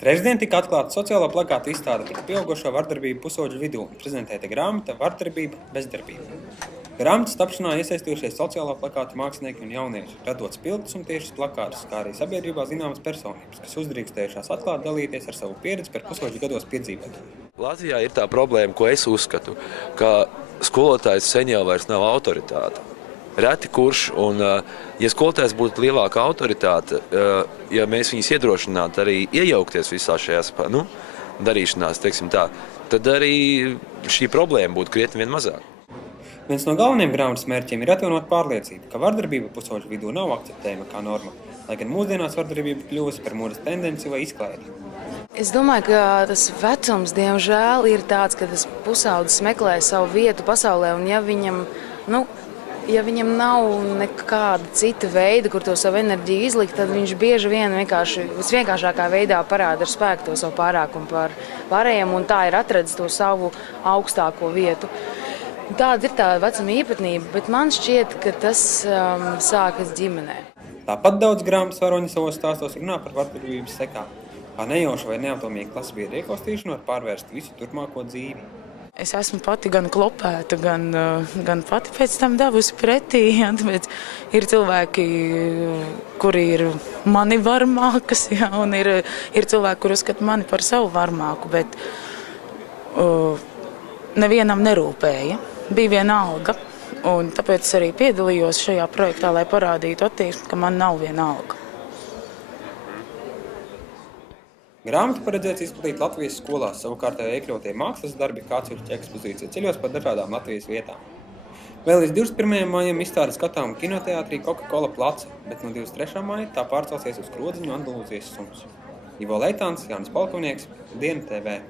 Trešdien tika atklāta sociālo plakātu izstāde par pieaugušo vardarbību pusauģu vidū un prezentēta grāmata Vardarbība, bezdarbība. Grāmatas tapšanā iesaistījušies sociālo plakātu mākslinieki un jaunieši, radot spilgtus un tiešus plakātus, kā arī sabiedrībā zināmas personības, kas uzdrīkstējušās atklāt dalīties ar savu pieredzi par pusauģu gados piedzīvotu. Latvijā ir tā problēma, ko es uzskatu, ka skolotājs sen jau vairs nav autoritāte. Reti kurš, un ja skolotājs būtu lielāka autoritāte, ja mēs viņus iedrošinātu arī iejaukties visā šajās darīšanās, teiksim tā, tad arī šī problēma būtu krietni vien mazāk. Viens no galvenajiem grāmatas mērķiem ir atjaunot pārliecību, ka vardarbība pusauģu vidū nav akceptējama kā norma, lai gan mūsdienās vardarbība kļuvusi par modes tendenci vai izklaidi. Es domāju, ka tas vecums, diemžēl, ir tāds, ka tas pusaudzis meklē savu vietu pasaulē, un ja viņam nav nekāda cita veida, kur to savu enerģiju izlikt, tad viņš bieži vien visvienkāršākā veidā parāda ar spēku to savu pārākumu pār pārējiem, un tā ir atradis to savu augstāko vietu. Tāda ir tā vecuma īpatnība, bet man šķiet, ka tas sākas ģimenē. Tāpat daudz grāmatas varoņi savos stāstos runā par vardarbības sekām. Kā nejauša vai neapdomīga klases iekostīšana var pārvērst visu turpmāko dzīvi. Es esmu pati gan klopēta, gan pati pēc tam devusi pretī. Ir cilvēki, kuri ir mani varmākas, un ir cilvēki, kuri uzskata mani par savu varmāku, bet nevienam nerūpēja. Bija viena alga, un tāpēc es arī piedalījos šajā projektā, lai parādītu attieksmi, ka man nav viena alga. Grāmata paredzēts izplatīt Latvijas skolās, savukārt iekļautie mākslas darbi kādsvirķa ekspozīcija ceļos pa dažādām Latvijas vietām. Vēl līdz 21. maijam izstāde skatām kinoteātrī Coca-Cola placa, bet no 23. maija tā pārcelsies uz Krodziņu Andalūzijas suns. Ivo Leitāns, Jānis Palkovnieks, Diena TV.